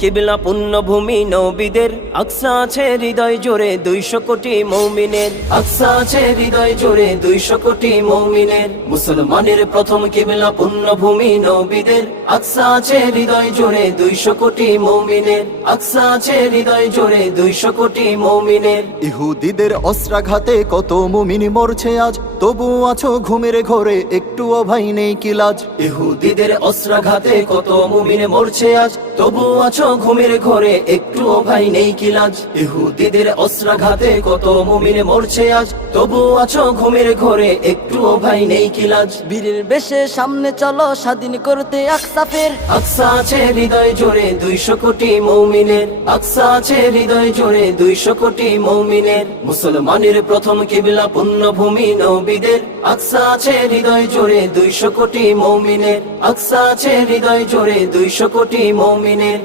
কিবলা পুণ্যভূমি নবীদের, আকসা আছে হৃদয় জোরে 200 কোটি মুমিনের, আকসা আছে হৃদয় জোরে 200 কোটি মুমিনের। মুসলমানের প্রথম কিবলা পুণ্যভূমি নবীদের, আকসা আছে হৃদয় জোরে 200 কোটি মুমিনের, আকসা আছে হৃদয় জোরে 200 কোটি মুমিনের। ইহুদিদের অস্ত্রাঘাতে কত মুমিন মরছে আজ, তবু আছো ঘুমের ঘরে একটুও ভাই নেই কি লাজ। ইহুদিদের অস্ত্রাঘাতে কত মুমিন মরছে আজ, তবু আছো ঘুমের ঘরে একটুও ভাই নেই কি লাজ। ইহুদিদের অস্ত্রাঘাতে কত মুমিন মরছে আজ, তবু আছো ঘুমের ঘরে একটুও ভাই নেই কি লাজ। বীরের বেশে সামনে চলো স্বাধীন করতে আকসা ফের, আকসা আছে হৃদয় জোরে 200 কোটি মুমিনের, আকসা আছে হৃদয় জোরে 200 কোটি মুমিনের। মুসলমানের প্রথম কিবলা পুণ্যভূমি নবীদের, আকসা আছে হৃদয় জোরে 200 কোটি মুমিনের, আকসা আছে হৃদয় জোরে 200 কোটি মুমিনের।